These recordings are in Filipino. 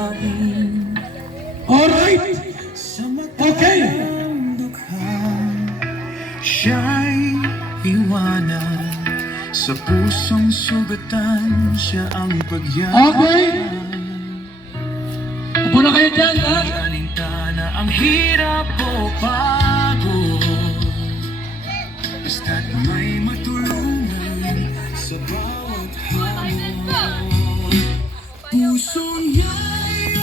gawain. Alright! Okay! Siya'y iwanan, sa pusong sugatan siya ang pagyaman. Okay! Upo na kayo dyan, ha? Alintana ang hirap o pagod, basta't may matulungan sa bawat hamon. Puso niya'y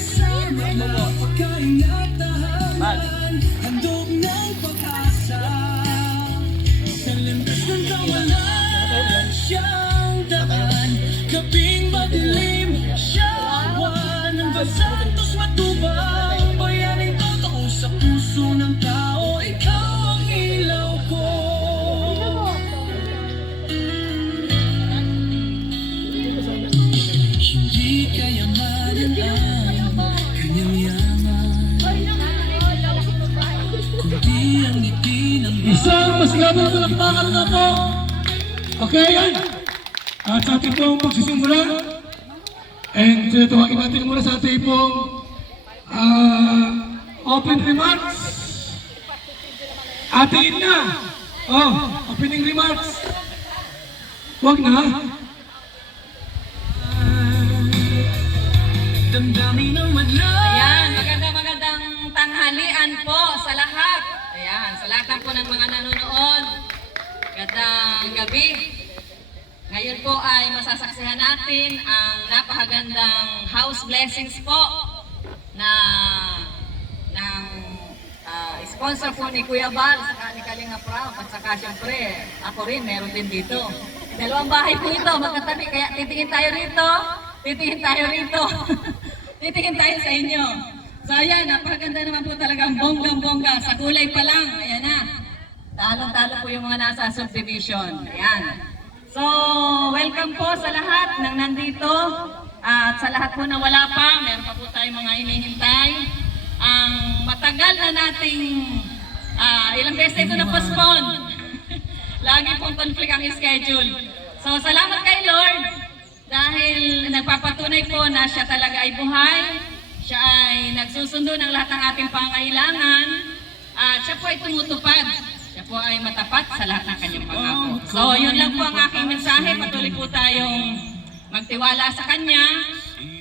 sama na pagkaingatahan, handog ng pag-asa. Sa limbas ng kawalan siyang daan, gabing madilim siyang buwan. Ang basantos matubang, bayaning totoo sa puso ng tao. Ikaw ang ilaw ko. Hindi kayamanan ang kanyang yaman, kundi ang ngiti ng Isang mas labang palakpakan na po. Okay, yan. At sa ating pong pagsisimula, and tawagin natin muna sa ating pong open remarks. Atiin na. Opening remarks. Huwag na. damdamin ng madlang. Ayan, magandang tanghalian po sa lahat. Ayan, sa lahat po ng mga nanonood. Magandang gabi. Ngayon po ay masasaksihan natin ang napakagandang house blessings po na ng sponsor po ni Kuya Bal, saka ni Kalinga Prab, at saka syempre ako rin, meron din dito. Dalawang bahay po ito, magkatabi, kaya titingin tayo rito. Titingin tayo rito. Titingin tayo sa inyo. So ayan, napakaganda naman po talaga ang bonggang-bongga. Sa kulay pa lang, ayan na. Talong-talo po yung mga nasa subdivision. Ayan. So, welcome po sa lahat ng nandito. At sa lahat po na wala pa, meron pa po tayong mga hinihintay. Ang matagal na nating, ilang beses ito na-postpone. Lagi pong conflict ang schedule. So, salamat kay Lord. Dahil nagpapatunay po na siya talaga ay buhay, siya ay nagsusundo ng lahat ng ating pangailangan, at siya po ay tumutupad, siya po ay matapat sa lahat ng kanyang pangako. So yun lang po ang aking mensahe, patuloy po tayong magtiwala sa Kanya,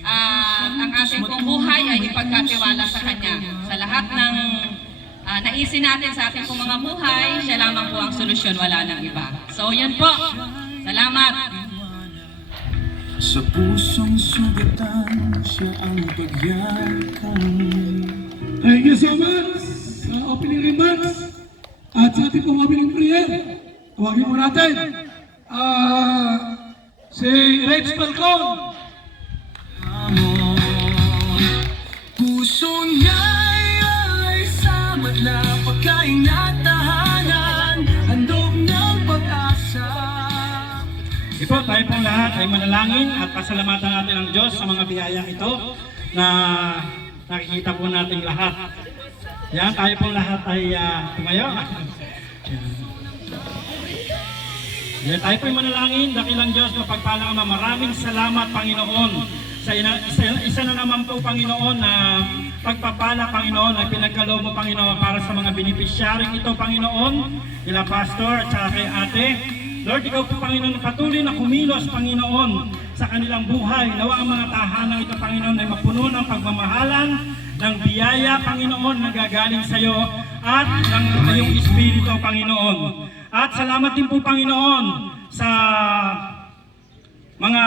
at ang ating pong buhay ay ipagkatiwala sa Kanya. Sa lahat ng naisin natin sa ating pong mga buhay, siya lamang po ang solusyon, wala nang iba. So yun po, salamat! Sa pusong sugatan siya ang pagyakan. Thank you so much sa opening remarks at sa ating pong opening prayer. Tawagin mo natin si Reg Falcon. Puso niya'y ay sa madla pagkaingatahanan, handog ng pag-asa. Ito, tayo pong lahat ay manalangin at pasalamatan natin ang Diyos sa mga biyayang ito na nakikita po natin lahat. Yan, tayo pong lahat ay tumayo. Yan, tayo pong manalangin, dakilang Diyos, mapagpalang Ama, maraming salamat Panginoon sa isa na naman po Panginoon na pagpapala Panginoon ay pinagkaloob mo Panginoon para sa mga benepisyaring ito Panginoon, nila Pastor at saka kay Ate. Lord, ikaw po Panginoon patuloy na kumilos Panginoon sa kanilang buhay. Nawa ang mga tahanang ito Panginoon ay mapuno ng pagmamahalan, ng biyaya Panginoon na gagaling sa iyo at ng iyong Espiritu Panginoon. At salamat din po Panginoon sa mga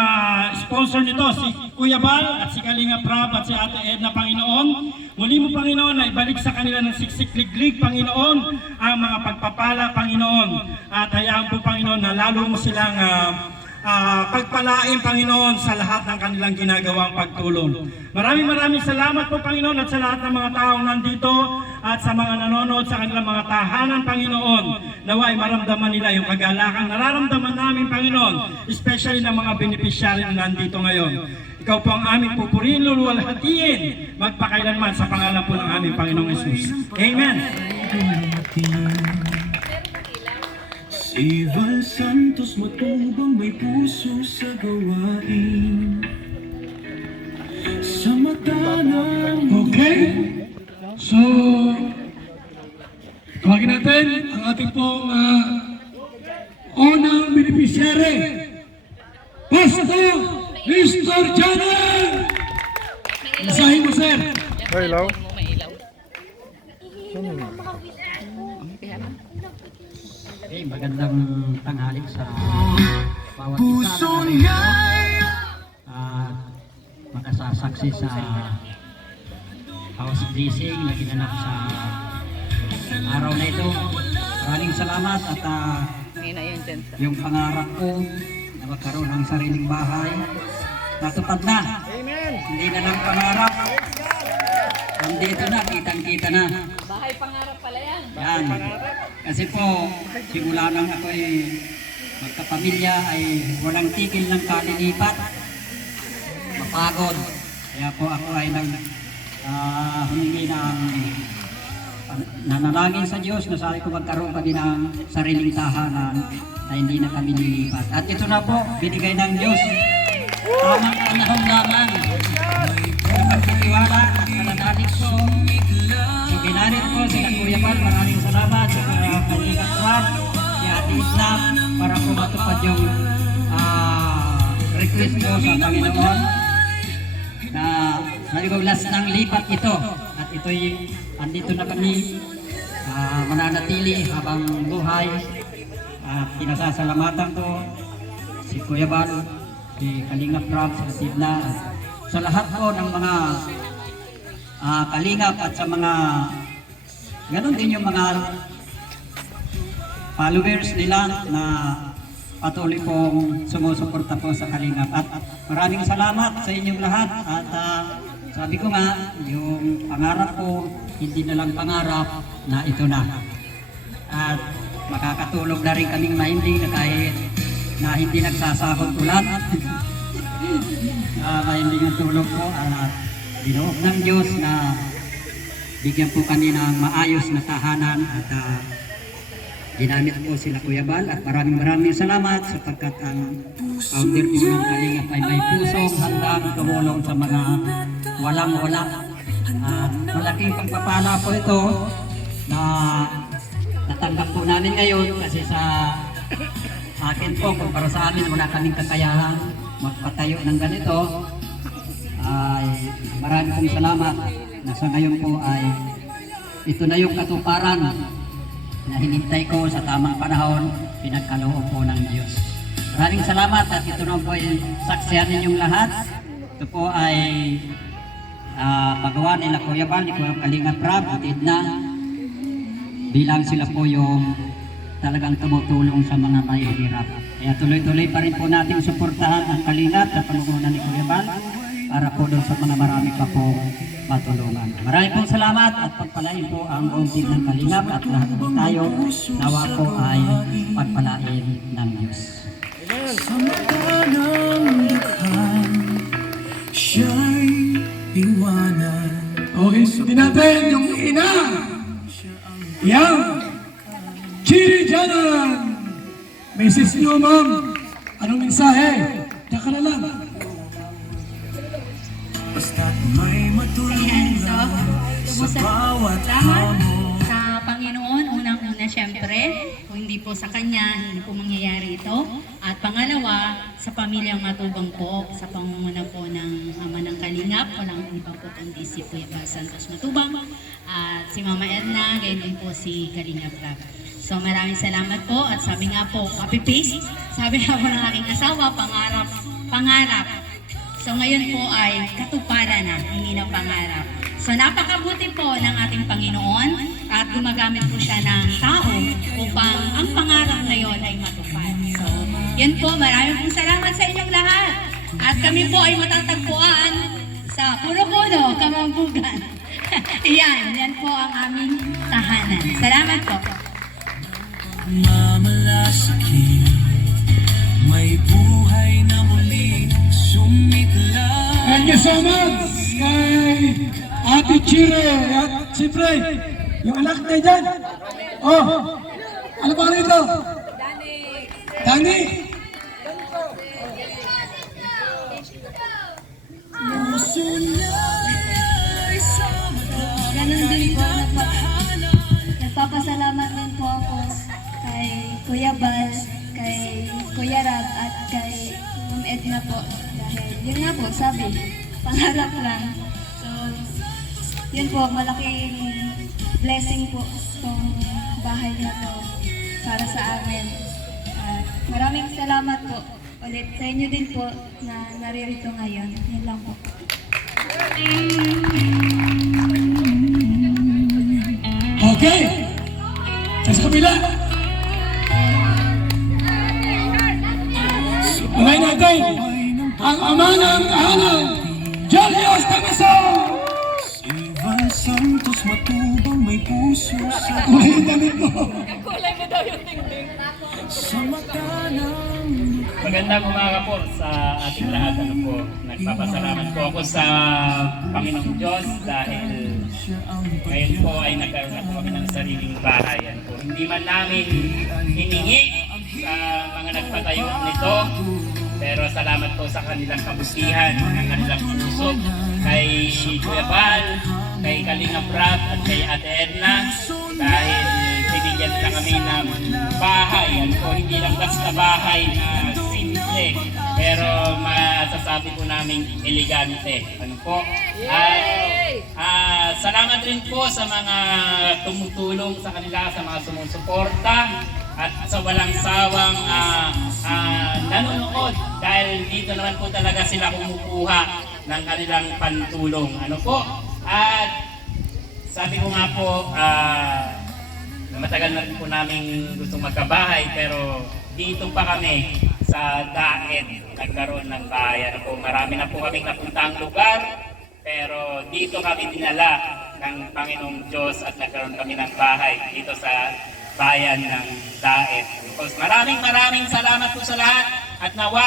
sponsor nito, si Kuya Bal at si Kalinga Prab at si Ate Edna Panginoon. Muli mo Panginoon na ibalik sa kanila ng siksik-liglig Panginoon ang mga pagpapala Panginoon. At hayaan po Panginoon na lalo mo silang pagpalain Panginoon sa lahat ng kanilang ginagawang pagtulong. Maraming salamat po Panginoon at sa lahat ng mga taong nandito at sa mga nanonood sa kanilang mga tahanan Panginoon. Naway maramdaman nila yung kagalakang nararamdaman namin Panginoon, especially ng mga beneficiary na nandito ngayon. Ikaw po ang aming pupurihin, luluwalhatiin, magpakailanman sa pangalan po ng aming Panginoong Jesus. Amen. Si Val Santos matubang may puso sa gawain. Sa mata ng Okay? So, tawagin natin ang ating pong unang beneficiary. Pastor Mr. Janan! Masahin mo, sir. Hello. Okay, magandang tanghali sa bawat isa puso na niya'y at makasasaksi sa house blessing na ginanap sa araw na ito. Maraming salamat at yung pangarap ko na magkaroon ng sariling bahay natupad na. Hindi na lang pangarap. Nandito na, kitang-kita na. Bahay pangarap pala yan. Yan. Kasi po, simula nang ako'y magkapamilya ay walang tigil ng kalilipat. Mapagod. Kaya po ako ay humingi ng nanalangin sa Diyos na sabi ko magkaroon kami ng sariling tahanan na hindi na kami lilipat. At ito na po, binigay ng Diyos. Tamang panahon lamang. Pagtitiwala at nananalig ko. So ginanit ko sila Kuya Bal, maraming salamat sa Kalingap Rab, si Ate Isla, para po matupad yung request ko sa Panginoon na sabi ko last ng lipat ito at ito'y andito na kami mananatili habang buhay at pinasasalamatan ko si Kuya Bal, si Kalingap Rab, si Ate Isla, sa lahat po ng mga kalingap at sa mga ganon din yung mga followers nila na patuloy pong sumusuporta po sa Kalingap. At maraming salamat sa inyong lahat at sabi ko nga yung pangarap ko hindi na lang pangarap na ito na. At makakatulog na rin kaming mahimbing na kahit na hindi nagsasahod ulan. Mahimbing ang tulog po at dinoob ng Diyos na bigyan po kami ng maayos na tahanan at ginamit po sila Kuya Bal at maraming salamat sapagkat ang founder po ng Kalingap ay may pusong handang tumulong sa mga walang-wala. Malaking pagpapala po ito na natanggap po namin ngayon kasi sa akin po, kumpara sa amin, wala kaming kakayahan magpatayo ng ganito. Ay marami pong salamat na sa ngayon po ay ito na yung katuparan na hinintay ko sa tamang panahon, pinagkaloob po ng Diyos. Maraming salamat at ito na po ay saksihan ninyong lahat. Ito po ay pagawa nila Kuya Bal, ni Kuya Kalingap Rab at Edna bilang sila po yung talagang tumutulong sa mga mahihirap. Kaya tuloy-tuloy pa rin po natin suportahan ang Kalingap sa pamumuno ni Kuya Bal para po doon sa mga marami pa po matulungan. Maraming pong salamat at pagpalain po ang buong team ng Kalingap at lahat po tayo nawa po ay pagpalain ng Diyos. sa mata ng dukha, siya'y liwanag. Okay, sutin natin yung ina. Yang Chiri Janan. Mrs. niyo, ma'am. Anong mensahe? Taka na lang. Basta't may matulungan sa bawat hamon. Sa Panginoon, unang-una siyempre, kung hindi po sa Kanya, hindi po mangyayari ito. At pangalawa, sa pamilyang matubang po, sa pangunguna po ng Ama ng Kalingap, walang iba po kundi si Kuya Bal Santos Matubang, at si Mama Edna, gayon din po si Kalingap Rab. So maraming salamat po at sabi nga po, copy-paste, sabi nga po ng aking asawa, pangarap. So ngayon po ay katuparan na, hindi na pangarap. So napakabuti po ng ating Panginoon at gumagamit po siya ng tao upang ang pangarap na yon ay matupad. So yan po, maraming pong salamat sa inyong lahat. At kami po ay matatagpuan sa Puno-Puno, Kamambugan. yan po ang aming tahanan. Salamat po. Mamalasakit, may buhay na muli sumitla. Thank you so much kay Ate Chire at siyempre, yung anak na dyan. Oh, ano pa rin ito? Dani. Puso niya pangarap lang. So, yun po, malaking blessing po itong bahay na to para sa amin. At maraming salamat po ulit sa inyo din po na naririto ngayon. Yan lang po. Okay. Sa kabila. Unahin natin ang ama ng tahanan, Julius Tamason! Ivan Santos matubang may puso sa Unahin damit ko. sa mata ng Magandang umaga po sa ating lahat. Nagpapasalamat po ako sa Panginoong Diyos dahil ngayon po ay nagkaroon na po kami ng sariling bahay. Hindi man namin hiningi sa mga nagpatayo nito, pero salamat po sa kanilang kabutihan, ng kanilang puso, kay Kuya Bal, kay Kalinga Prab at kay Ate Edna, dahil binigyan nila kami ng bahay. Hindi lang basta bahay na simple, pero masasabi po namin elegante. Salamat rin po sa mga tumutulong sa kanila, sa mga sumusuporta at sa walang sawang nanonood, dahil dito naman po talaga sila kumukuha ng kanilang pantulong. At sabi ko nga po, matagal na rin po namin gustong magkabahay, pero dito pa kami sa Daet nagkaroon ng bahay. Marami na po kaming napuntang lugar, pero dito kami dinala ng Panginoong Diyos at nagkaroon kami ng bahay dito sa bayan ng Daet. Maraming salamat po sa lahat, at nawa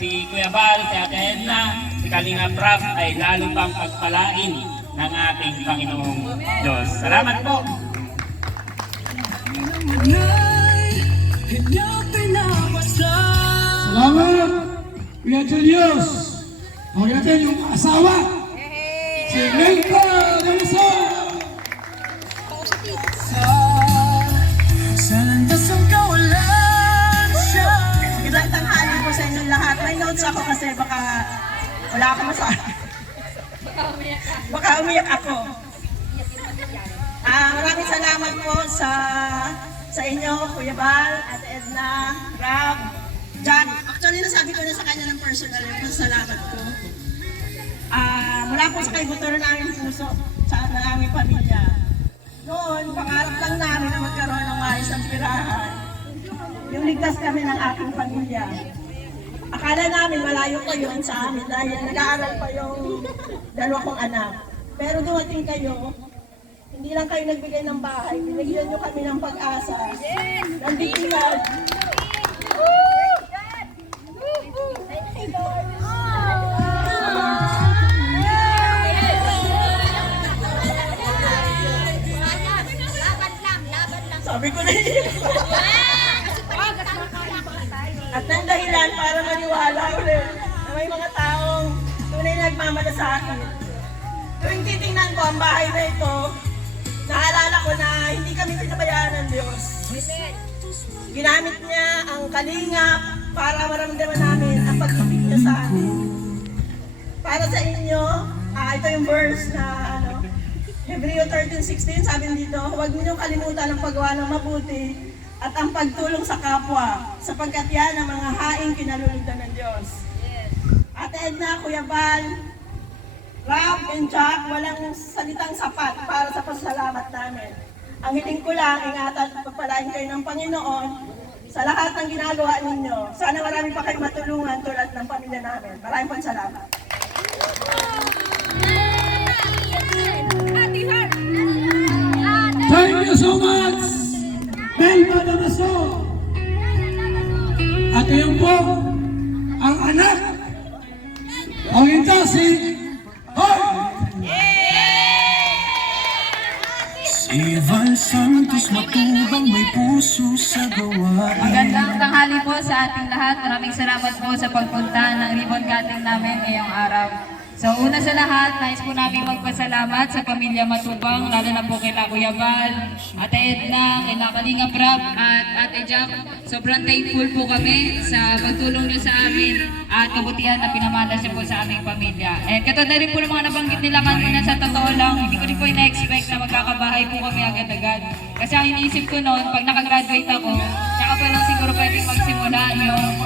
si Kuya Bal, si Ate Edna, si Kalinga Prab ay lalo pang pagpalain ng ating Panginoong Diyos. Salamat po! Salamat, Kuya Julius. Huwag natin yung asawa. Si Melka Tamason. sa landas ng kawalan siya. Magandang tanghali po sa inyong lahat. May notes ako kasi baka wala akong masabi. Baka umiyak ako. Maraming salamat po sa inyo, Kuya Bal, at Edna, Rob, John. Actually, nasabi ko na sa kanya ng personal yung salamat ko. Mula po sa kaibuturan ng aming puso, sa aming pamilya. Noon, pangarap lang namin na magkaroon ng maayos ng tirahan. Yung ligtas kami ng aking pamilya. Akala namin malayo pa yun sa amin dahil nag-aaral pa yung dalawa kong anak. Pero dumating kayo, hindi lang kayo nagbigay ng bahay, binigyan nyo kami ng pag-asa, ng dignidad. Sabi ko na yun. At ng dahilan para maniwala ulit na may mga taong tunay na nagmamalasakit. Tuwing titingnan ko ang bahay na ito, naalala ko na hindi kami pinabayaan ng Diyos. Ginamit niya ang kalingap para maramdaman namin ang pag-ibig niya sa amin. Para sa inyo, ito yung verse na Hebreo 13:16, sabi dito, huwag ninyong kalimutan ang paggawa ng mabuti at ang pagtulong sa kapwa, sapagkat yan ang mga haing kinalulugdan ng Diyos. Ate Edna, Kuya Bal, Rob and Jack, walang salitang sapat para sa pasalamat namin. Ang hiling ko lang, ingatan at pagpalain kayo ng Panginoon sa lahat ng ginagawa ninyo. Sana marami pa kayong matulungan tulad ng pamilya namin. Maraming pong salamat. Thank you so much, Melka Tamason. At yun po, ang anak. Ang ito si Hoy! Ivan Santos matubang may puso sa gawain. Magandang tanghali po sa ating lahat. Maraming salamat po sa pagpunta ng ribbon cutting namin ngayong araw. So una sa lahat, nais po namin magpasalamat sa pamilya Matubang, lalo na po kay Kuya Val, Ate Edna, kay Kalinga Prab, at Ate Jack. Sobrang thankful po kami sa pagtulong niyo sa amin at kabutihan na pinamalas niyo po sa aming pamilya. And katulad na rin po ng mga nabanggit nila kanina, sa totoo lang, hindi ko rin po ina-expect na magkakabahay po kami agad-agad. Kasi ang iniisip ko noon, pag nakagraduate ako, tsaka pa lang siguro pwedeng magsimula yung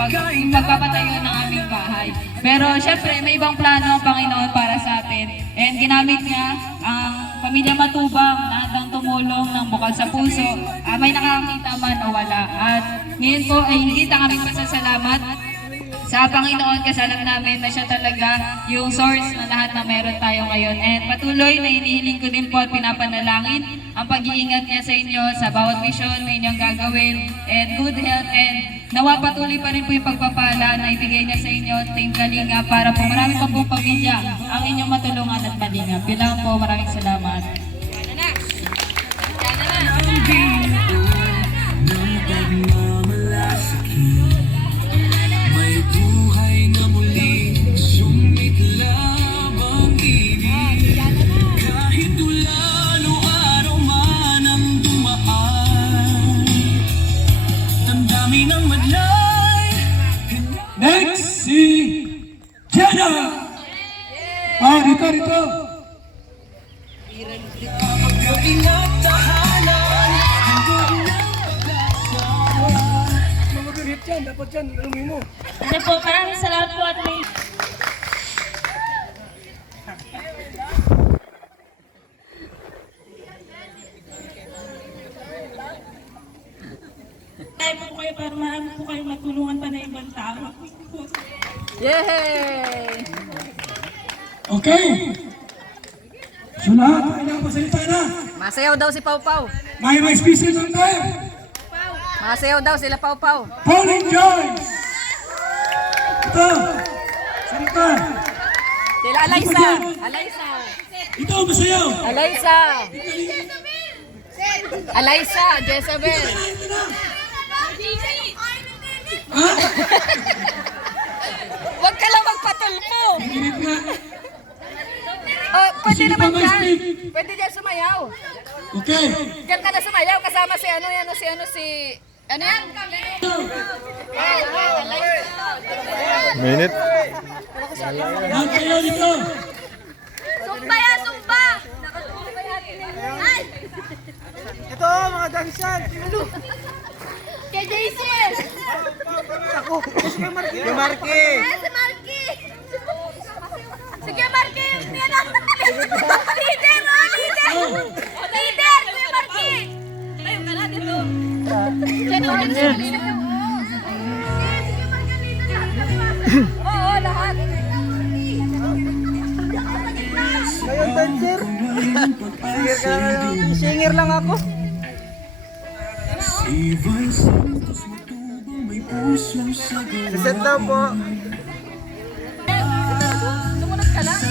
pagpapatayo ng aming bahay. Pero syempre, may ibang plano ang Panginoon para sa atin. And ginamit niya ang pamilya Matubang na handang tumulong ng bukal sa puso. May nakakita man o wala. At ngayon po ay higit ang aming pasasalamat sa Panginoon kasi alam namin na siya talaga yung source na lahat na meron tayo ngayon. And patuloy na inihiling ko din po at pinapanalangin ang pag-iingat niya sa inyo sa bawat mission na inyong gagawin, and good health, and nawa patuloy pa rin po yung pagpapala na ibigay niya sa inyo, Team Kalinga, para po marami pa pong pamilya ang inyong matulungan at malingap. Yun lang po, maraming salamat. May buhay na muling sumiklab ang ibig. Kahit ulan o araw man ang dumaan, damdamin ang madlay. Next, si Jenna! Dito. Paggabi at tahanan, Ano po, maraming salamat po at may... Kaya po kayo para marami po kayo matulungan pa na ibang tao. Yay! Okay. So lahat, ay nakapasalita na. Masayaw daw si Pau Pau. May species ng tayo. Masayaw daw sila Pau Pau. Pauline Joyce! Ito! Salita! Sila Alaysa. Alaysa. Ito, masayaw! Alaysa. Alaysa, Jezebel. Ha? Huwag ka lang magpatulpo. Init nga. Oh, pwede Sino naman pa dyan. speak? Pwede dyan sumayaw. Okay. Diyan ka na sumayaw kasama si ano yan, ano yan? Minute. Lahat kayo dito. Sumba yan, sumba! Ay! Ito, mga dansan! Kay Jason! Si Marky! Si Marky! Sige Marky! Yan ang leader! Leader! Leader! Kuya Marky! Tayo ka na dito! Diyan ako dito sa kanina. Sige Marky! Oo, lahat! Ngayon, dancer? Singer lang ako. Ivan Santos Matubang, may puso sa gawa. Set daw po. Sumunod ka lang.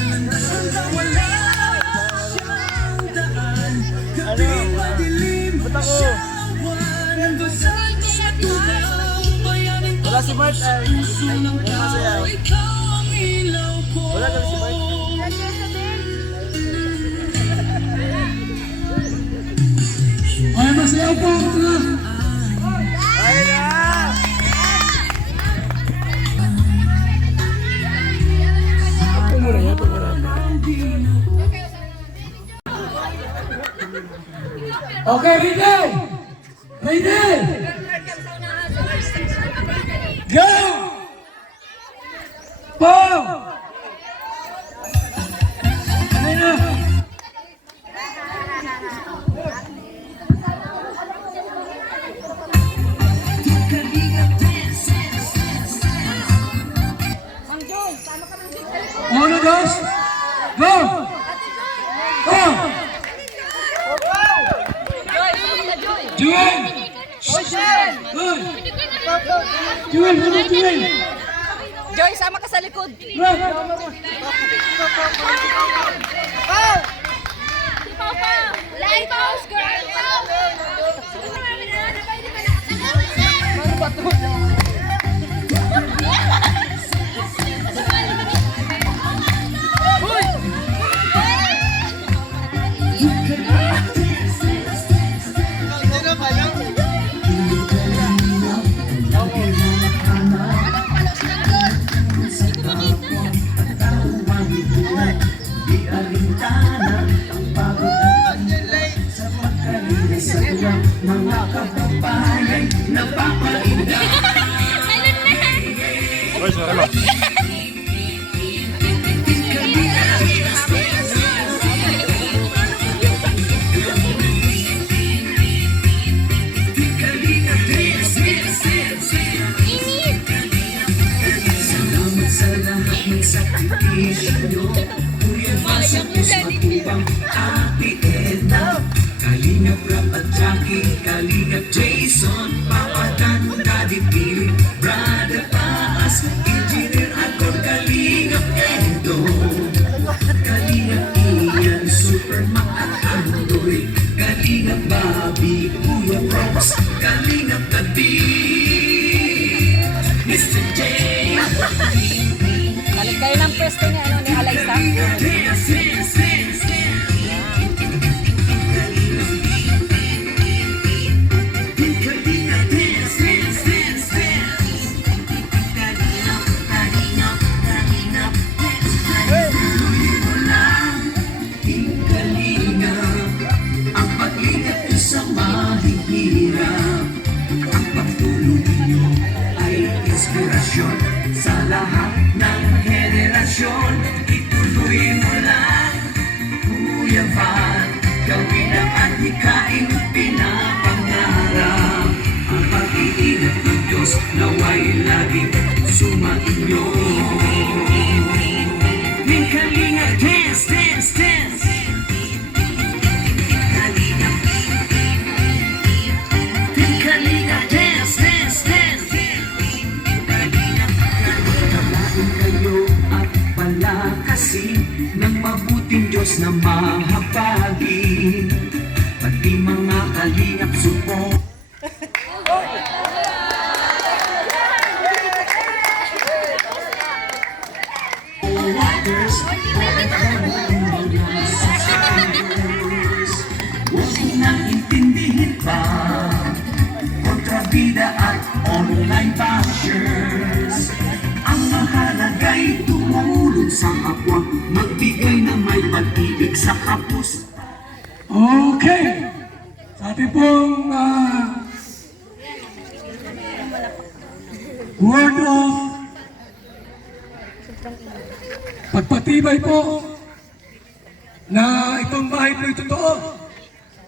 Wala si Bart ay masayaw. Wala ka si Bart. Ay, masayaw po ako na. Ayun na! Okay, ready? Ready? Go! Paul! Ayun na. Uno, dos, go! Go! Joel! Good! Joel, ano Joel? Joy, sama ka sa likod. Right! Lighthouse girl! di alintana ang pagod at pagod sa pagkalisan ng mga kababayan napapainda. Salamat sa lahat ng sakripisyo nyo, Kuya Vasquez, Matubang, Ate Edna, Kalingap Rap at Jackie, Kalingap Jason, Papa Dan, Daddy Billy, Brother Paas, Engineer Akor, Kalingap Edo, Kalingap Ian, Superman at Andoy, Kalingap Bobby, Kuya Props, Kalingap David, Mr. J. Balik kayo ng pwesto ni, ni Alaysa. Ang pag-ingat ko sa mahihirap, ang pagtulong ninyo ay inspirasyon sa lahat ng henerasyon. Ituloy mo lang, Kuya Val, gawin ang adhikain pinapangarap. Ang pag-iingat ng Diyos naway laging sumainyo. Ng Kalinga, dance, dance, dance. Kalinga, dance, dance, dance. Kalain kayo at palakasin ng mabuting Diyos na mahabagin, pati mga kalingap support. Huwag nang intindihin pa kontrabida at online bashers. Ang mahalaga'y tumulong sa kapwa, magbigay na may pag-ibig sa kapus. Okay. Sa ating pong word of pagpatibay po na itong bahay po ay totoo.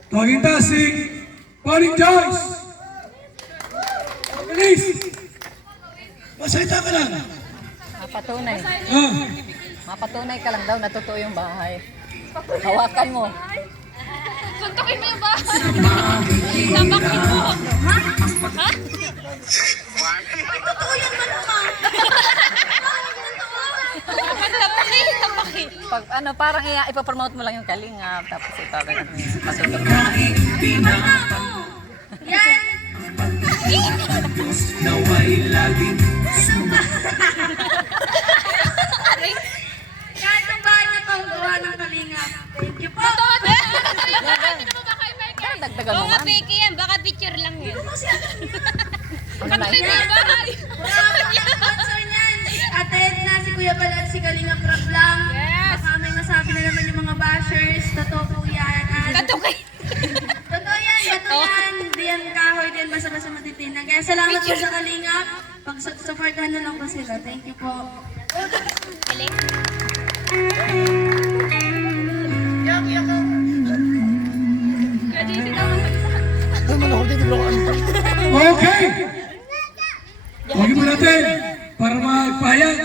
Tawagin ta si Paring Joyce. Bilis! Masalita ka lang. Mapatunay. Ah, Mapatunay ka lang daw na totoo yung bahay. Hawakan mo. Suntukin mo yung bahay. Tapakin mo. Ha? Ha? Ay, totoo yan malamang. Tapakin. Pag ano, parang ipapromote mo lang yung Kalingap, tapos ito, ganun. Pasutok. Yan. Naway laging Kahit ang bahay na to, gawa ng Kalingap. Thank you po. Totoo din. Dagdagan mo Oo nga, man. fake yan. Baka picture lang yun. Ano na Pagpili yung bahay. Sponsor niyan. Ate Edna, si Kuya Bal at si Kalingap Rap lang. Yes. Baka may masabi na naman yung mga bashers. Totoo po yan. Totoo yan. Totoo yan. Di yan kahoy. Di yan basta-basta matitinag. Kaya salamat po sa Kalingap. Pag-supportahan na lang po sila. Thank you po. okay. Tawagin mo natin para magpahayag.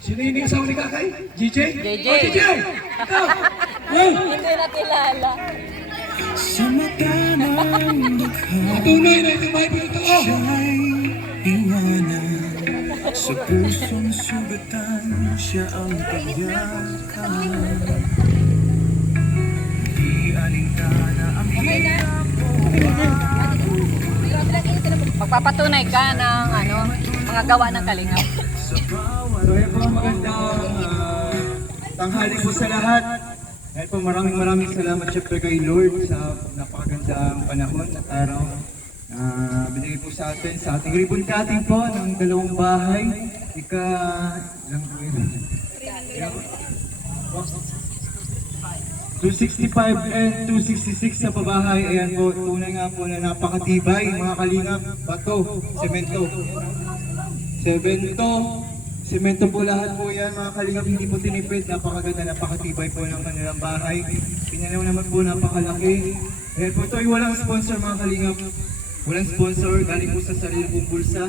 Sino yung asawa ni Kakay? JJ? JJ. Oh, JJ! Ikaw! Oh, Hindi na kilala. sa mata ng dukha. patunay na itong bahay po totoo. Siya'y iwanan, sa pusong sugatan siya ang pagyakan. Di alintana ang hirap o Magpapatunay ka ng ano, mga gawa ng Kalingap. sa bawat So yan po, magandang tanghali po sa lahat. Yan po, maraming salamat syempre kay Lord sa napakagandang panahon at araw na binigay po sa atin sa ating ribbon cutting po ng 2 bahay. Ilang po yun? 265 and 266 sa pabahay. Ayan po, tunay nga po na napakatibay, mga kalingap. Bato, semento. Semento po lahat po yan, mga kalingap. Hindi po tinipid, napakaganda, napakatibay po ng kanilang bahay. Pinanaw naman po, napakalaki. Ayan po, ito ay walang sponsor, mga kalingap. Walang sponsor, galing po sa sarili pong bulsa.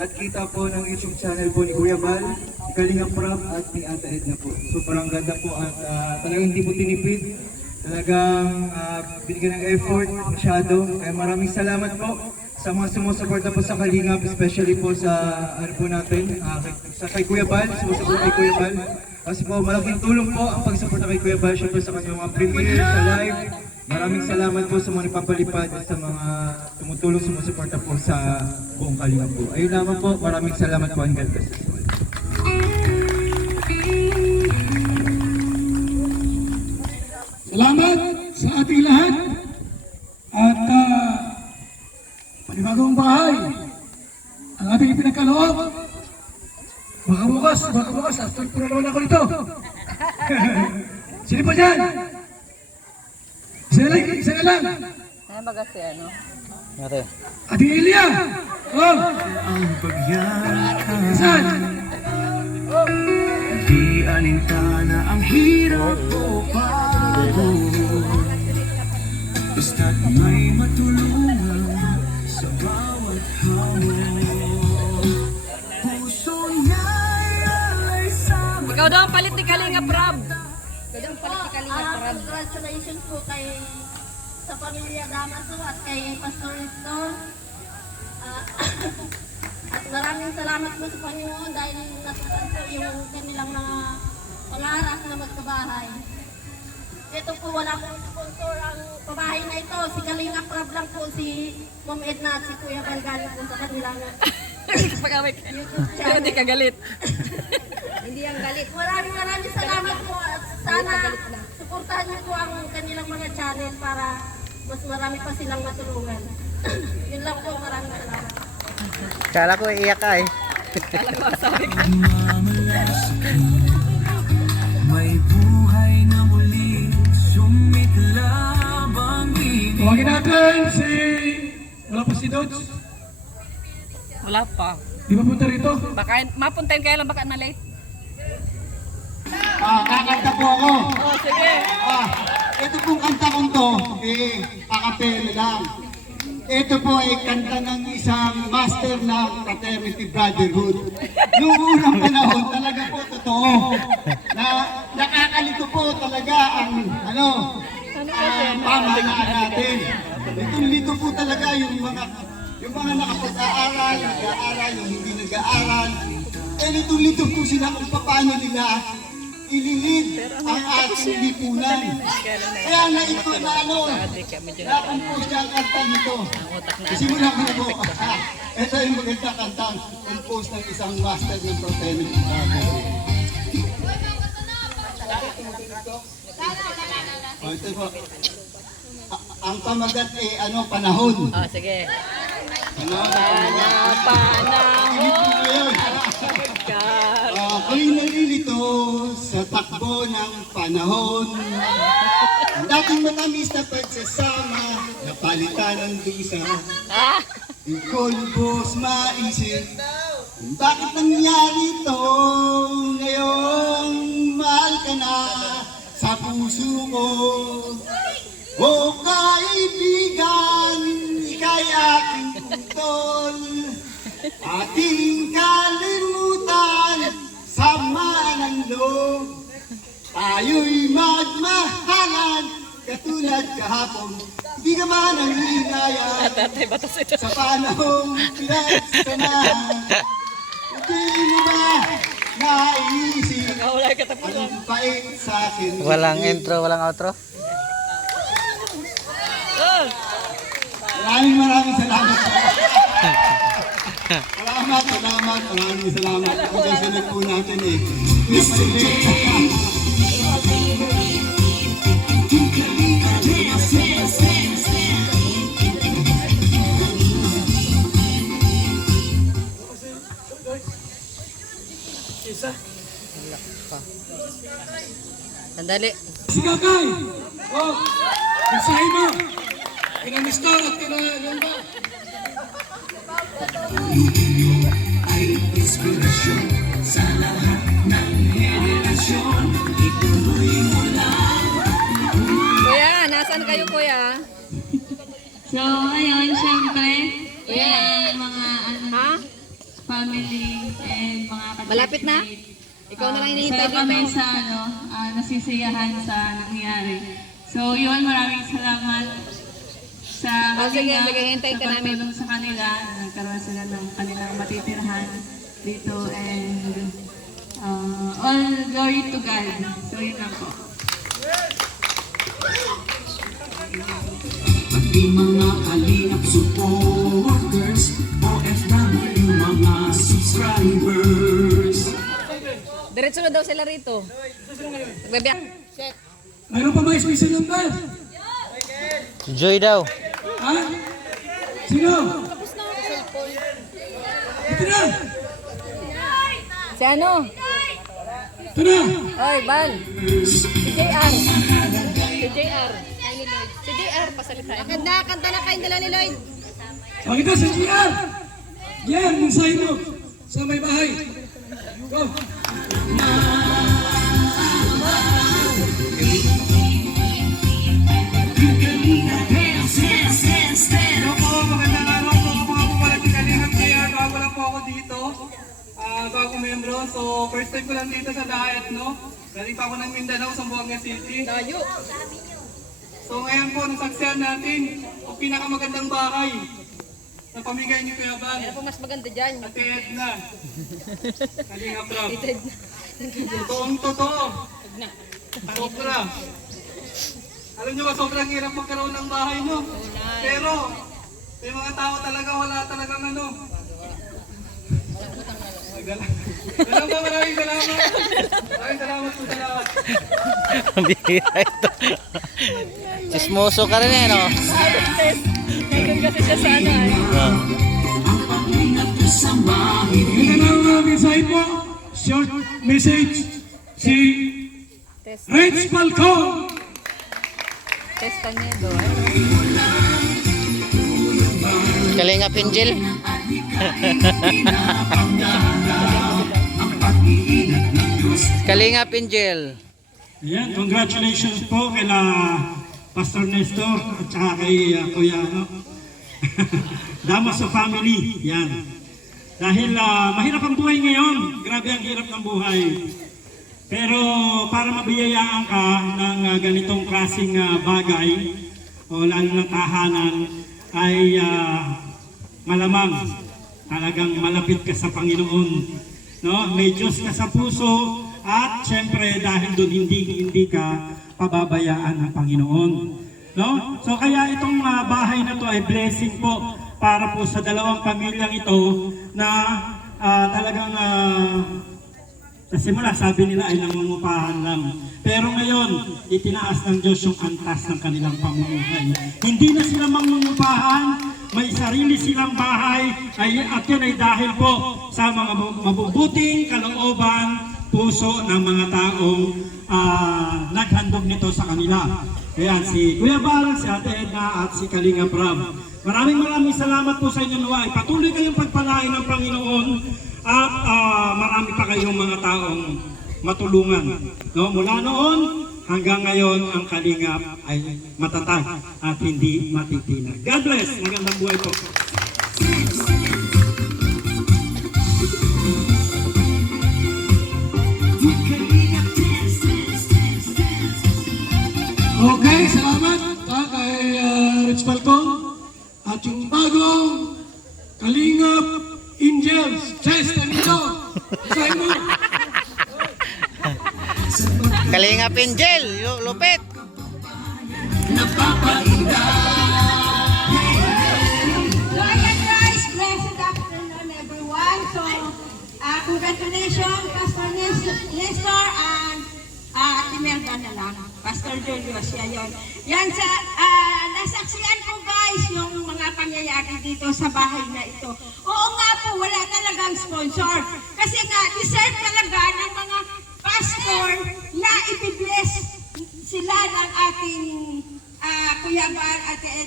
At kita po ng YouTube channel po ni Kuya Bal, ni Kalingap Prab at ni Ate Edna po. So parang ganda po at talagang hindi po tinipid. Talagang binigyan ng effort masyado. Kaya maraming salamat po sa mga sumusuporta po sa Kalingap, especially po sa ano po natin, sa kay Kuya Bal, sumusuporta kay Kuya Bal. Kasi po malaking tulong po ang pagsuporta kay Kuya Bal, syempre sa kanyang mga premiere, sa live. Maraming salamat po sa mga nagpapalipad at sa mga tumutulong, sumusuporta po sa buong Kalingap po. Ayun naman po, maraming salamat po and God bless us all. Salamat sa ating lahat. At panibagong bahay ang ating ipinagkaloob. Baka bukas, after po na naman ako nito. Sino pa dyan? Isa na lang. Ano ba kasi ano? Ate Elia! Oh! Ang pagyakap, Saan? di alintana ang hirap o pagod. Basta't may matulungan sa bawat hamon. Puso niya'y alay sa Ikaw daw ang palit ni Kalinga Prab. Congratulations po kay sa pamilya Damaso at kay Pastor Risto. At maraming salamat po sa Panginoon dahil natupad po yung kanilang mga pangarap na magkabahay. Ito po, wala pong sponsor ang pabahay na ito. Si Kalinga Prab lang po, si Ma'am Edna at si Kuya Balgano po sa kanilang Pag-away ka. YouTube Pero channel. hindi ka galit. Hindi ang galit. Maraming salamat po at sana suportahan niyo po ang kanilang mga channel para mas marami pa silang matulungan. Yun lang po, maraming salamat. Kala ko iiyak ka eh. Kala ko sabi ka. may buhay na muli sumiklab ang ibig. Tawagin natin si... Wala pa si Dodge. Wala pa. Di ba punta rito? Baka mapuntahin kaya lang baka na-late. Kakanta po ako. Oh, sige. Ito pong kanta kong to, pakapela lang. Ito po ay kanta ng isang master ng Fraternity Brotherhood. Noong unang panahon, talaga po totoo, na nakakalito po talaga ang pamahalaan natin. Litong-lito po talaga yung mga nakapag-aaral, nag-aaral, yung hindi nag-aaral. Litong-lito po sila kung paano nila ililid ang ating lipunan. Kaya na ito na na-compose niya ang kanta nito. Simulan ko na po. Ito yung maganda kantang compose ng isang master ng Fraternity Brotherhood. Ito po. Ang pamagat panahon. Oh, sige. Panahon. Panahon. Ako'y nalilito sa takbo ng panahon. Ang dating matamis na pagsasama, napalitan ng dusa. Di ko lubos maisip, bakit nangyari ito? Ngayon, mahal ka na sa puso ko. O kaibigan, ika'y aking putol. Ating kalimutan, sama ng loob. Tayo'y magmahalan, katulad kahapon. Di ka man ang hinaya sa panahong pinagsamahan. Hindi mo ba naisip ang pait sa akin? Walang intro, walang outro. Maraming salamat. Maraming salamat. Ang sunod po natin Mr. J. Sandali. Si Kakay! Oh, mensahe mo! Kina Nestor at kina Yonda. Ay inspirasyon sa lahat ng henerasyon. Ituloy mo lang. Kuya, nasaan kayo kuya? So, ayun, syempre, yung mga Ha? family and mga Malapit na? Ikaw na lang hinihintay Masaya kami dito. sa nasisiyahan sa nangyari. So yun, maraming salamat sa Sige, kanila, sige, hintayin ka sa namin. pagtulong sa kanila. Nagkaroon sila ng kanilang matitirhan dito and all glory to God. So yun lang po. Pati mga kalingap supporters, OFW mga subscribers. Diretso na daw sila rito. Nagbabiyak. Mayroon pa ba special number? Joy daw. Ha? Sino? Ito na! Si ano? Ito na! Oy, Bal. Si JR. Si JR. Si JR, pasalitain mo. Kanta na kayo nila ni Lloyd. Pakita sa GR! GR, mensahe mo sa may bahay. Go! Hello po, magandang araw po mga pumalag ng Kalingap Mayor. Bago lang po ako dito. Bago membro. So, first time ko lang dito sa Dayat, no? Galing pa ako ng Mindanao, Zamboanga City. So, ngayon po, nasaksihan natin ang pinakamagandang bahay na pamigay ni Kuya Bal. Ano po mas maganda dyan? Ate Edna. Kalingap Rob. Totoong totoo. Sobra. Alam nyo ba, sobrang hirap magkaroon ng bahay, no? Pero, may mga tao talaga, wala talagang ano. Ganun ba, maraming salamat. Maraming salamat po sa lahat. Ang bihira ito. Chismoso ka rin eh, no? Nandun kasi siya sa ano eh. Oh. Ito na ang mensahe po. Short message. Si Rich Falcon. Testa niya doon. Kalingap Angel. Kalingap Angel. Ayan, congratulations po kay Pastor Nestor at saka kay Kuya ano. Damas sa family. Yan. Dahil mahirap ang buhay ngayon. Grabe ang hirap ng buhay. Pero para mabiyayaan ka ng ganitong klaseng bagay o lalo ng tahanan ay malamang talagang malapit ka sa Panginoon. No? May Diyos ka sa puso at syempre dahil doon hindi ka pababayaan ng Panginoon. No? So kaya itong bahay na to ay blessing po para po sa dalawang pamilyang ito na talagang sa simula, sabi nila ay nangungupahan lang. Pero ngayon, itinaas ng Diyos yung antas ng kanilang pamumuhay. Hindi na sila mangungupahan, may sarili silang bahay, at yun ay dahil po sa mga mabubuting kalooban, puso ng mga taong naghandog nito sa kanila. Kaya si Kuya Bal, si Ate Edna at si Kalingap Rob. Maraming salamat po sa inyo nawa. Patuloy kayong pagpalain ng Panginoon at marami pa kayong mga taong matulungan. No? Mula noon hanggang ngayon, ang Kalingap ay matatag at hindi matitinag. God bless! Magandang buhay po. Okay, salamat kay Rich Falcon at yung bagong Kalingap Angels. Chest, nandito. Isahin mo. Kalingap Angel. Lupit. So ayan guys, blessed afternoon everyone. So, congratulations Pastor Nestor and Imelda na lang. Pastor Julius, yan. Yan sa, nasaksiyan ko guys yung mga pangyayari dito sa bahay na ito. Oo nga po, wala talagang sponsor. Kasi nga, deserve talaga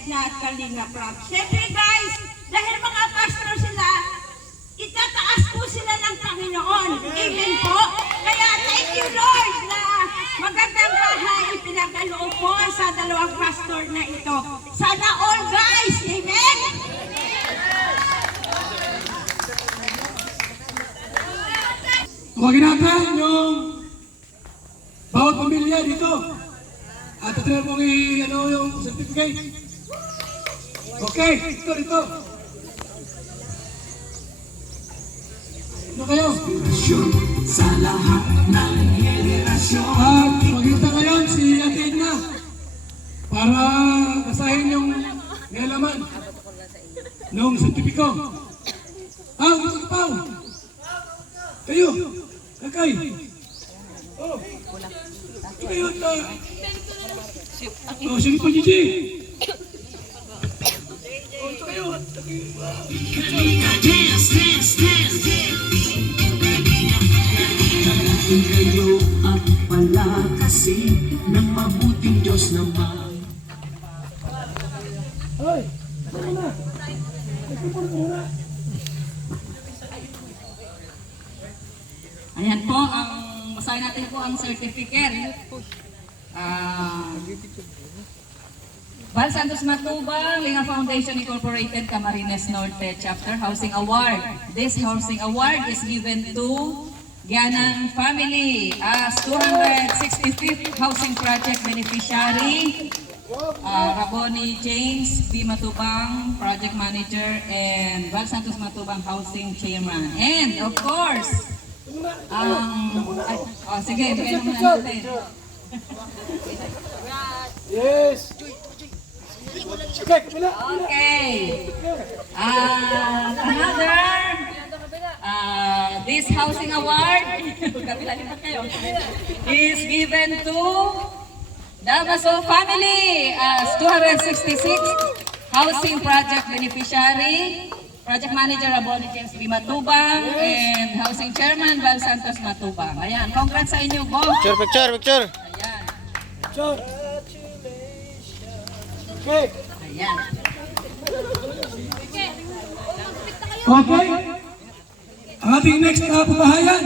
Edna at Kalinga Prab. Siyempre guys, dahil mga pastor sila, itataas po sila ng Panginoon. Amen po. Kaya thank you Lord na magandang bahay ipinagaloob po sa dalawang pastor na ito. Sana all guys, amen? Tawagin natin yung bawat pamilya dito. At ito na pong yung certificate. Okay, dito. Ano kayo? Inspirasyon sa lahat ng henerasyon. At magkita ngayon si Ate Edna para basahin yung nalaman ng sertipiko. Ito ka pa. Kayo, kakay. Oh, ito kayo. Sige po, Gigi. Ito kayo. Kalahin kayo at palakasin ng mabuting Diyos naman. Hoy, ano na? Nagpupulong muna. Ayan po, basahin natin po ang certificate. Val Santos Matubang, Linga Foundation Incorporated, Camarines Norte Chapter Housing Award. This housing award is given to Gianan Family as 265th Housing Project Beneficiary. Raboni James B. Matubang, Project Manager, and Val Santos Matubang Housing Chairman. And of course, sige, bigyan naman natin. Yes. Okay, kabila. Okay. Another, this housing award is given to Damaso Family as 266 Housing Project Beneficiary, Project Manager Raboni James B. Matubang, and Housing Chairman Val Santos Matubang. Ayan, congrats sa inyo, boss. Picture. Ayan. Sure. Okay. Ayan. Okay. Ang ating next na pabahayan.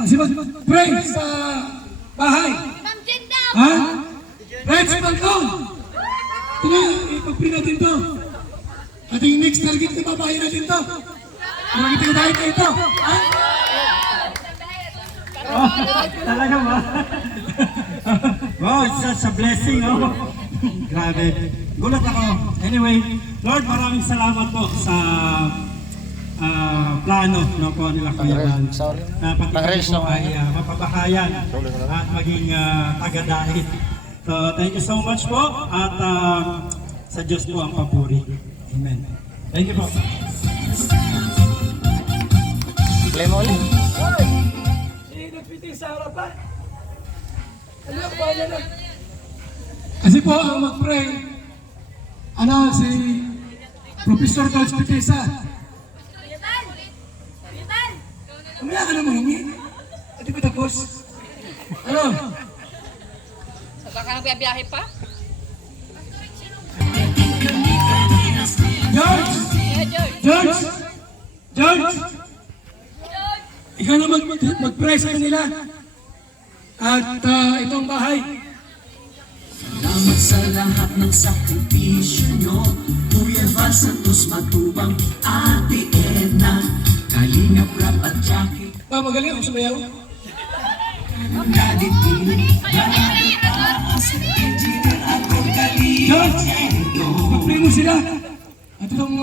Ang si Pray sa bahay. Ha? Reds Balcon. Ito na, ipag-pray natin to. Ating next target na babahayan natin to. Makikita tayo kayo ito. Ha? Talaga ba? Wow, it's such a blessing, oh. Grabe. Gulat ako. Anyway, Lord, maraming salamat po sa plano no po nila Kuya Val. Na pati kami po ay mapabahayan at maging taga-dahil. So, thank you so much po at sa Diyos po ang papuri. Amen. Thank you po. Play mo ulit. Nagpiting sa harapan. Ano ang bayan na? Kasi po ang mag-pray, si Professor Coach Petesa. Mamaya ka na mahingi. Hindi pa tapos. Ano? Baka nagbiyahe pa? George! Ikaw na mag-pray sa kanila. At itong bahay. Salamat sa lahat ng sakripisyo nyo, Kuya Val Santos Matubang, Ate Edna, Kalinga Prab at Jackie. Magaling ako sumayaw. Daddy P, Brother Taas, Engineer ako George! Mag-pray mo sila. At itong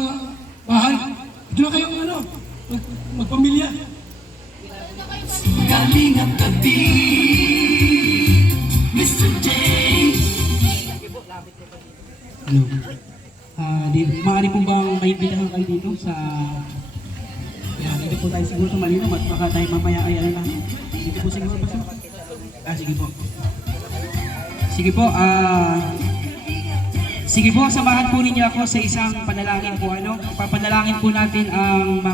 bahay. Ito na kayong magpamilya. Kalinga Gabi, Mr. J. Maaari po bang maimbitahan kayo dito sa... Yan, dito po tayo siguro sa Malino at baka tayo mamaya ay ano lang. Dito po siguro pa sige po. Sige po, samahan po ninyo ako sa isang panalangin po. Papanalangin po natin ang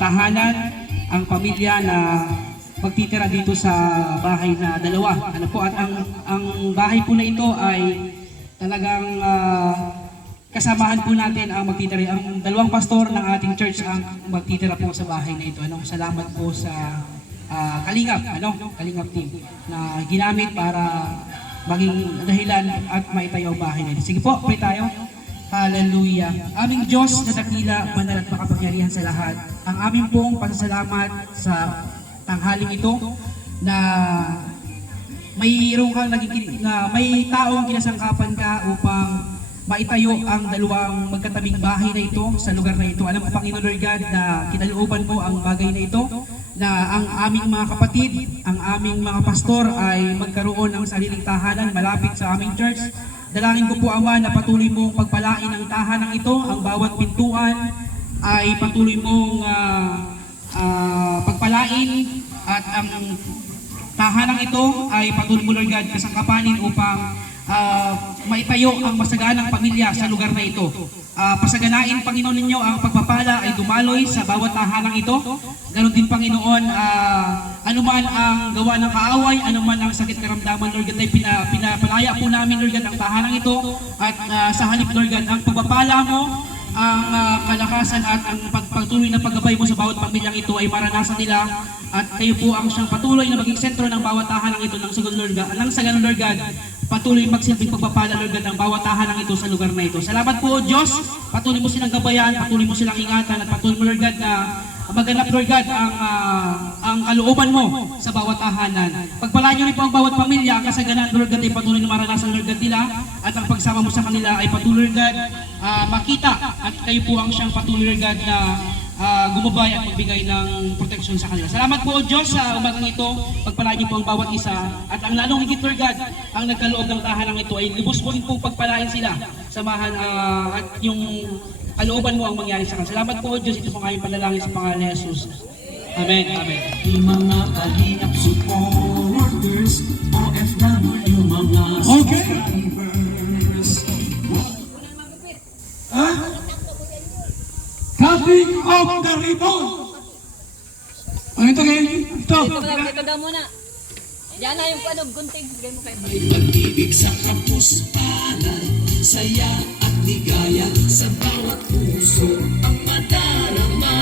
tahanan, ang pamilya na magtitira dito sa bahay na dalawa. At ang bahay po na ito ay talagang kasamahan po natin ang magtitira, ang dalawang pastor ng ating church ang magtitira po sa bahay na ito. Salamat po sa Kalingap, Kalingap team na ginamit para maging dahilan at maitayo ang bahay na ito. Sige po, pray tayo. Hallelujah. Aming Diyos na dakila, banal at makapangyarihan sa lahat, ang aming pong pasasalamat sa tanghaling ito na mayroong kang may taong kinasangkapan ka upang maitayo ang dalawang magkatabing bahay na ito sa lugar na ito. Alam ko, Panginoon Lord God, na kinalooban mo ang bagay na ito, na ang aming mga kapatid, ang aming mga pastor ay magkaroon ng sariling tahanan malapit sa aming church. Dalangin ko po, Ama, na patuloy mong pagpalain ang tahanan ito, ang bawat pintuan ay patuloy mong pagpalain, at ang tahanan ito ay patuloy mo, Lord God, kasangkapanin upang maitayo ang masaganang pamilya sa lugar na ito. Pasaganain, Panginoon, ninyo ang pagpapala ay dumaloy sa bawat tahanang ito. Ganon din, Panginoon, anuman ang gawa ng kaaway, anuman ang sakit karamdaman, Lord God, ay pinapalaya po namin, Lord God, ang tahanang ito. At sa halip, Lord God, ang pagpapala mo, ang kalakasan at ang pagpatuloy na paggabay mo sa bawat pamilyang ito ay maranasan nila, at kayo po ang siyang patuloy na maging sentro ng bawat tahanang ito ng sagan, Lord God. Nang sa ganun, Lord God, patuloy magsilbing pagpapala, Lord God, ang bawat tahanang ito sa lugar na ito. Salamat po, Diyos. Patuloy mo silang gabayan, patuloy mo silang ingatan, at patuloy mo, Lord God, na maganap, Lord God, ang kalooban mo sa bawat tahanan. Pagpalaan niyo rin po ang bawat pamilya, ang kasaganan, Lord God, ay patuloy na maranasan, Lord God, nila, at ang pagsama mo sa kanila ay patuloy, Lord God, makita, at kayo po ang siyang patuloy, Lord God, na gumabay at magbigay ng proteksyon sa kanila. Salamat po, Diyos, sa umagang ito. Pagpalaan niyo po ang bawat isa, at ang lalong higit, Lord God, ang nagkaloob ng tahanang ito ay lubos po rin po pagpalain sila, samahan at yung kalooban mo ang mangyari sa kanila. Salamat po, Diyos. Ito po ang aming panalangin sa pangalan ni Jesus. Amen. Amen. Mga Kalingap supporters, OFW, mga subscribers. Cutting off the ribbon. Ang ito ngayon, ito. Ito daw muna. Yan na yung gunting. Bigay mo kayo. May pag-ibig sa kapuspalan, saya at ligaya sa bawat puso ang madarama.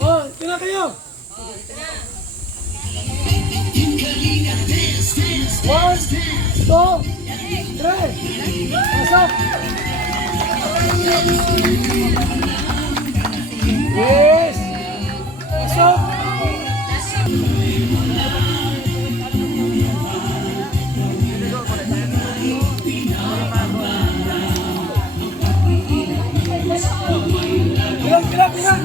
Oh, tira kayo. One, two, three. Pasok. Yes. Pasok. Bilang.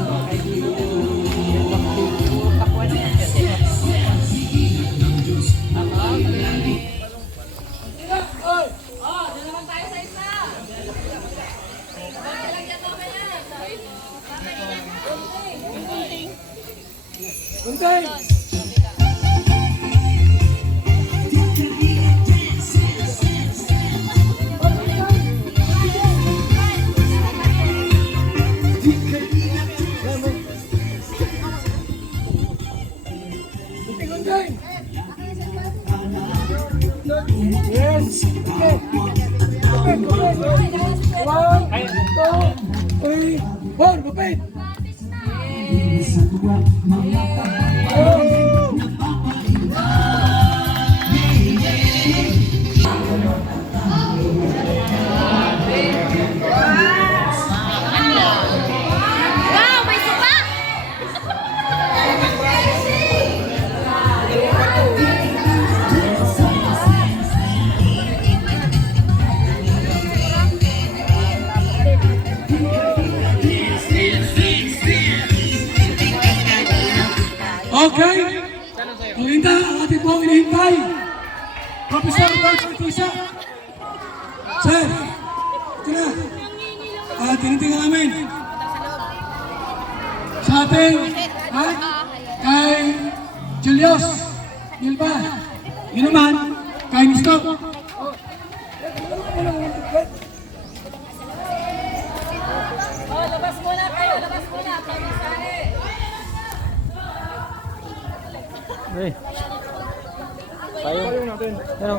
Gunting. Yes. Okay. One, two, three, four. Gupit. Okay. Maganda ang ating pong inihintay. Professor Berks Artuisa. Sir, ito na. Tinitingnan namin sa ating kay Julius Milba. Yun naman, kay Misto. Labas muna kayo. Labas muna. Hey. Tayo. Ano?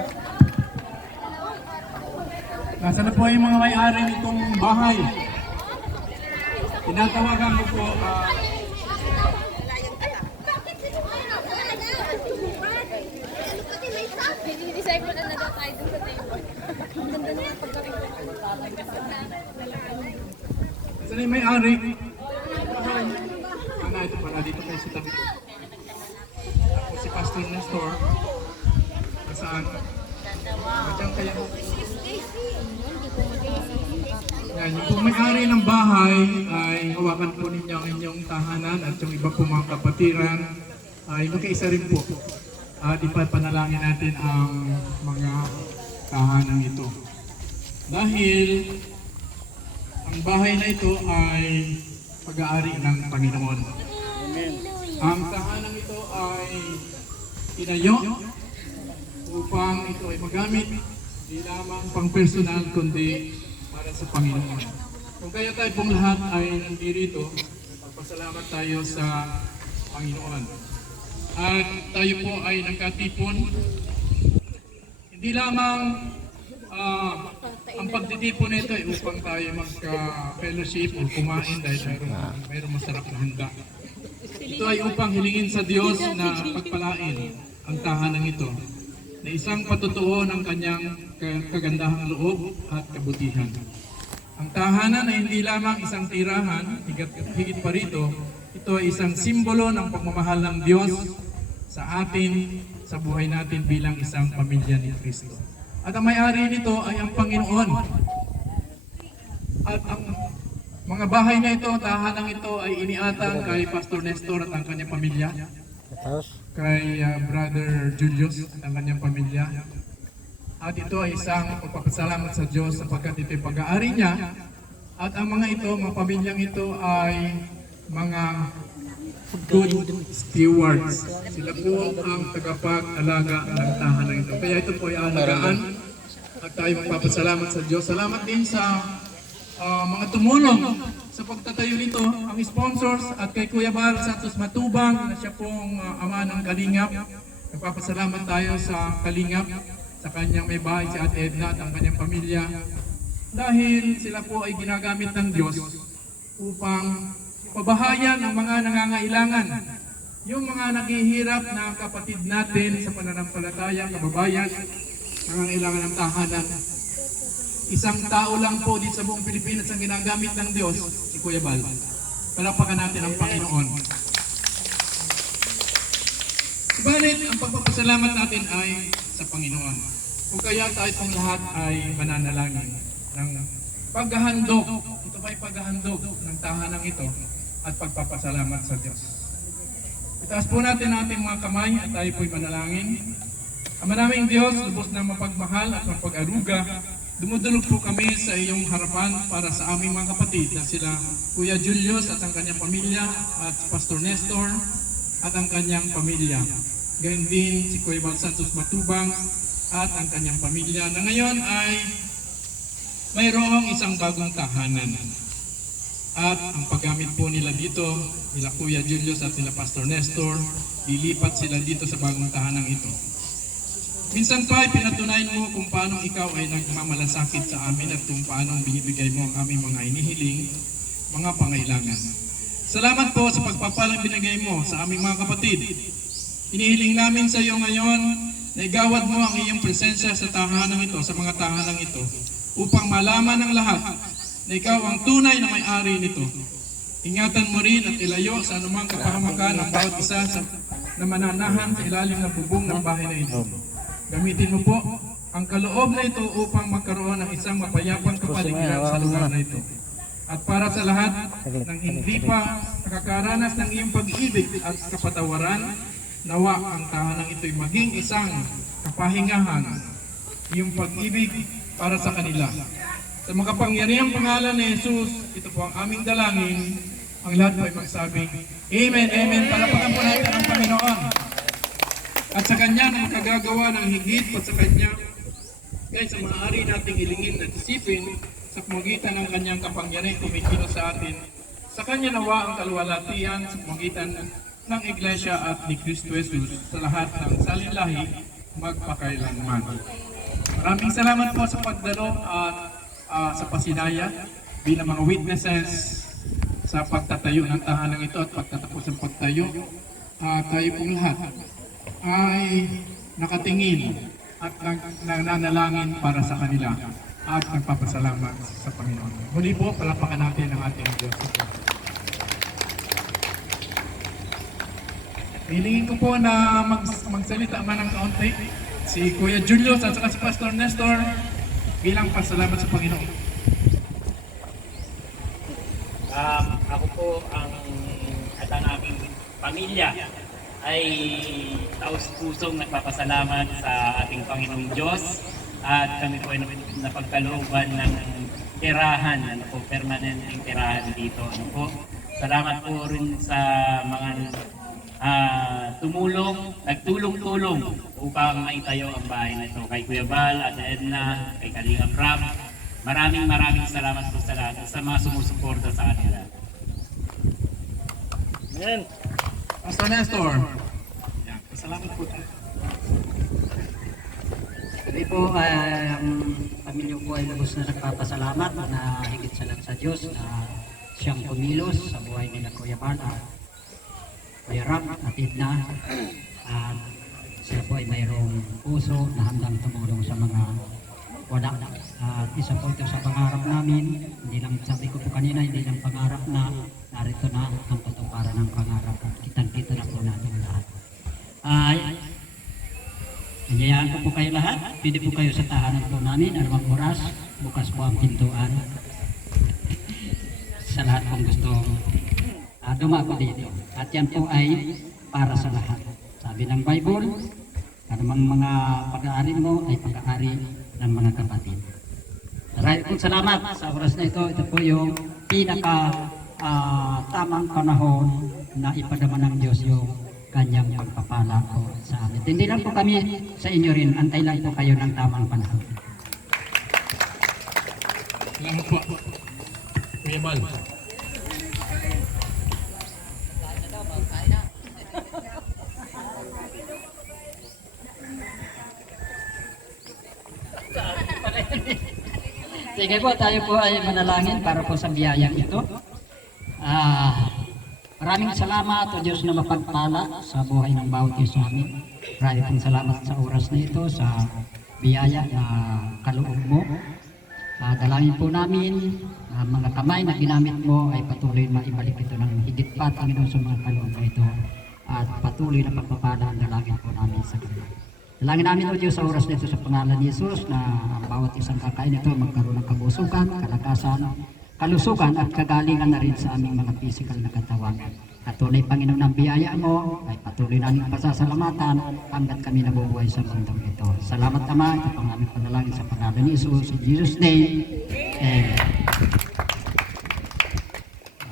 Nasaan na po yung mga may-ari nitong bahay? Tinatawagan ko po, nasaan na yung may-ari? Ito pala, dito kayo sa tabi. Ako si Pastor Nestor. Saan? Diyan kaya. Yan, yung kung may-ari ng bahay ay hawakan po ninyo ang inyong tahanan at yung iba po mga kapatiran ay magkaisa rin po. Di pa panalangin natin ang mga tahanan ito. Dahil ang bahay na ito ay pag-aari ng Panginoon. Ang tahanan ito ay tinayo upang ito ay magamit di lamang pang personal kundi para sa Panginoon. Kung kaya tayo pong lahat ay nandirito, magpasalamat tayo sa Panginoon. At tayo po ay nagkatipon, hindi lamang ang pagtitipon nito ay upang tayo magka-fellowship o kumain dahil mayroong masarap na handa. Ito ay upang hilingin sa Diyos na pagpalain ang tahanan ito na isang patutuo ng kanyang kagandahang loob at kabutihan. Ang tahanan ay hindi lamang isang tirahan, higit pa rito, ito ay isang simbolo ng pagmamahal ng Diyos sa atin, sa buhay natin bilang isang pamilya ni Kristo. At ang may-ari nito ay ang Panginoon. At ang mga bahay na ito, tahanang ito ay iniatang kay Pastor Nestor at ang kanyang pamilya. Kay Brother Julius at ang kanyang pamilya. At ito ay isang pagpapasalamat sa Diyos sapagkat ito ay pag-aari niya. At ang mga ito, mga pamilyang ito ay mga good stewards. Sila po ang tagapag-alaga ng tahanan ito. Kaya ito po ay alagaan at tayo magpapasalamat sa Diyos. Salamat din sa mga tumulong sa pagtatayo nito, ang sponsors at kay Kuya Bal Santos Matubang na siya pong ama ng Kalingap. Nagpapasalamat tayo sa Kalingap, sa kanyang may bahay si Ate Edna at ang kanyang pamilya dahil sila po ay ginagamit ng Diyos upang pabahayan ang mga nangangailangan. Yung mga naghihirap na kapatid natin sa pananampalataya, kababayan, nangangailangan ng tahanan. Isang tao lang po dito sa buong Pilipinas ang ginagamit ng Diyos, si Kuya Bal. Palapakan natin ang Panginoon. Subalit, ang pagpapasalamat natin ay sa Panginoon. Kung kaya tayo pong lahat ay mananalangin ng paghahandog. Ito ba ay paghahandog ng tahanang ito at pagpapasalamat sa Diyos. Itaas po natin ating mga kamay at tayo po'y manalangin. Ang manaming Diyos, lubos na mapagmahal at mapag-aruga, dumudulog po kami sa iyong harapan para sa aming mga kapatid na sila Kuya Julius at ang kanyang pamilya at si Pastor Nestor at ang kanyang pamilya. Gayun din si Kuya Bal Santos Matubang at ang kanyang pamilya na ngayon ay mayroong isang bagong tahanan. At ang paggamit po nila dito, nila Kuya Julius at nila Pastor Nestor, lilipat sila dito sa bagong tahanang ito. Minsan pa, pinatunayan mo kung paano ikaw ay nagmamalasakit sa amin at kung paano binibigay mo ang aming mga inihiling, mga pangailangan. Salamat po sa pagpapalang binigay mo sa aming mga kapatid. Inihiling namin sa iyo ngayon na igawad mo ang iyong presensya sa tahanang ito, sa mga tahanang ito, upang malaman ng lahat na ikaw ang tunay na may-ari nito. Ingatan mo rin at ilayo sa anumang kapahamakan ng bawat isa na mananahan sa ilalim ng bubong ng bahay na ito. Gamitin mo po ang kaloob na ito upang magkaroon ng isang mapayapang kapaligiran sa lugar na ito. At para sa lahat ng hindi pa nakakaranas ng iyong pag-ibig at kapatawaran, nawa ang tahanang ito'y maging isang kapahingahan, iyong pag-ibig para sa kanila. Sa makapangyarihang pangalan ni Jesus, ito po ang aming dalangin. Ang lahat po ay magsabing, Amen, Amen. Palapakan po natin ang Panginoon. At sa Kanya na makagagawa ng higit at sa Kanya, kahit sa maaari nating ilingin at isipin sa pamagitan ng Kanyang kapangyarihan kumikino sa atin, sa Kanya nawa ang kaluwalhatian sa pamagitan ng Iglesia at ni Cristo Jesus sa lahat ng salinlahi magpakailanman. Maraming salamat po sa pagdalo at sa pasinaya bilang mga witnesses sa pagtatayo ng tahanang ito at pagtatapos ng pagtayo. Tayo pong lahat ay nakatingin at nananalangin para sa kanila at nagpapasalamat sa Panginoon. Muli po, palapakan natin ang ating Diyos. Hilingin ko po na magsalita man ng kaunti si Kuya Julius at saka si Pastor Nestor bilang pasalamat sa Panginoon. Ako po at ang aming pamilya ay taus-pusong nagpapasalamat sa ating Panginoong Diyos at kami po ay napagkalooban ng tirahan, permanenteng tirahan dito. Salamat po rin sa mga nagtulong-tulong upang maitayo ang bahay na ito. Kay Kuya Bal, at Edna, kay Kalinga Prab, maraming salamat po sa lahat sa mga sumusuporta sa kanila. Amen. Pastor Nestor. Yan, pasalamat po tayo. Kami po, ang pamilya ko ay lubos na nagpapasalamat na higit sa lahat sa Diyos na siyang kumilos sa buhay nila Kuya Bal at Kuya Ram at Edna. At sila po ay mayroong puso na handang tumulong sa mga wala. At isa po ito sa pangarap namin, hindi lang sabi ko po kanina, hindi lang pangarap na narito na ang patuparan ng pangarap at kitang-kita na po natin lahat. Anyayaan ko po kayo lahat, pwede po kayo sa tahanan po namin, anumang oras, bukas po ang pintuan sa lahat pong gustong dumako dito. At yan po ay para sa lahat. Sabi ng Bible, anumang mga pag-aari mo ay pag-aari ng mga kapatid. Maraming po salamat sa oras na ito. Ito po yung pinaka tamang panahon na ipadama ng Diyos yung kanyang pagpapala po sa amin. Hindi lang po kami sa inyo rin, antay lang po kayo ng tamang panahon. Salamat po. Kuya Bal. Sige po, tayo po ay manalangin para po sa biyayang ito. Maraming salamat o Diyos na mapagpala sa buhay ng bawat isa amin. Maraming salamat sa oras na ito, sa biyaya na kaloob mo. Dalangin po namin na mga kamay na ginamit mo ay patuloy maibalik ito ng higit pa, Panginoon, sa mga kaloob na ito. At patuloy na pagpapala ang dalangin po namin sa kanila. Dalangin namin o Diyos sa oras nito sa pangalan ni Jesus na ang bawat isang kakain nito magkaroon ng kabusugan, kalakasan, kalusugan at kagalingan na rin sa aming mga physical na katawan. At tunay Panginoon ng biyaya mo ay patuloy namin pasasalamatan hanggat kami nabubuhay sa mundong ito. Salamat Ama, ito pang aming panalangin sa pangalan ni Jesus. In Jesus' name, Amen.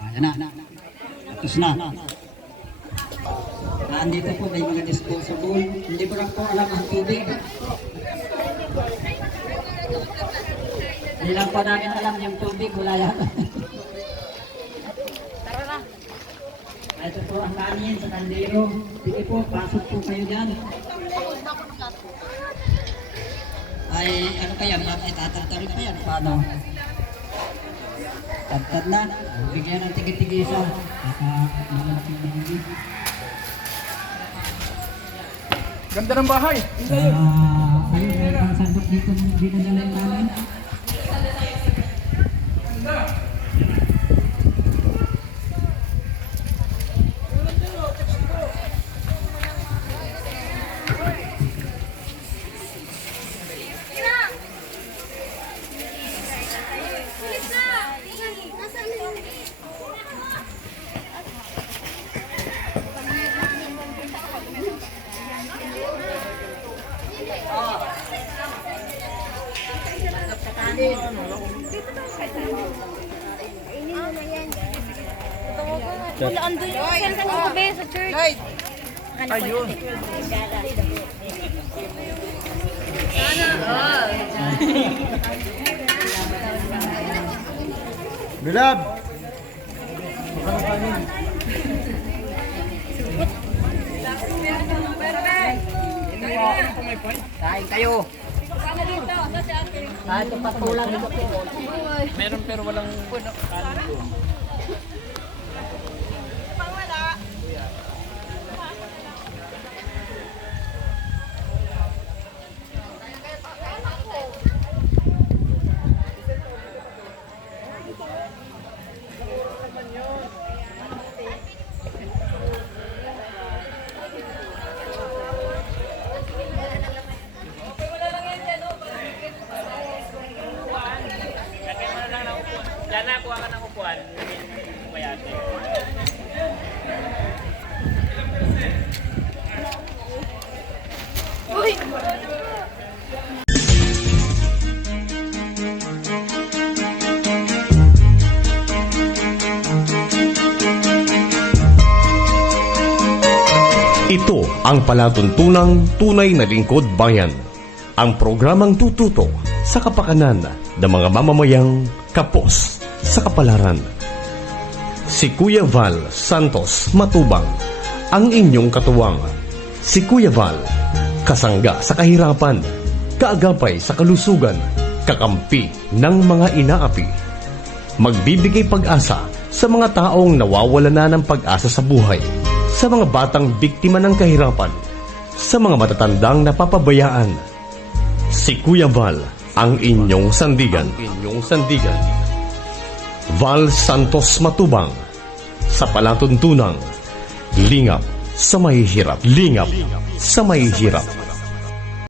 Ayan na. Tapos na. Nandito po may mga disposable. Hindi ko lang po alam ang tubig. Hindi lang po namin alam yung tubig. Wala yata. Ito po ang kanin sa kaldero. Sige po, pasok po kayo dyan. Ay, ano kaya? Itatantarin pa yan. Paano? Tagtad na. Bigyan ng tigit-tigisa. Malaking hindi. Ganda ng bahay. Ayun, may pangsandok dito dinadala yung namin. Wala, andun yung cellphone ko ba sa church? Ayun. Bilab! Kain kayo. Kahit patulang ito po. Meron pero walang Ito ang palatuntunang tunay na lingkod bayan. Ang programang tututo sa kapakanan ng mga mamamayang kapos sa kapalaran. Si Kuya Val Santos Matubang, ang inyong katuwang. Si Kuya Val, kasangga sa kahirapan, kaagapay sa kalusugan, kakampi ng mga inaapi. Magbibigay pag-asa sa mga taong nawawala na ng pag-asa sa buhay, sa mga batang biktima ng kahirapan, sa mga matatandang napapabayaan. Si Kuya Val, ang inyong sandigan. Val Santos Matubang, sa palatuntunang lingap sa mahihirap.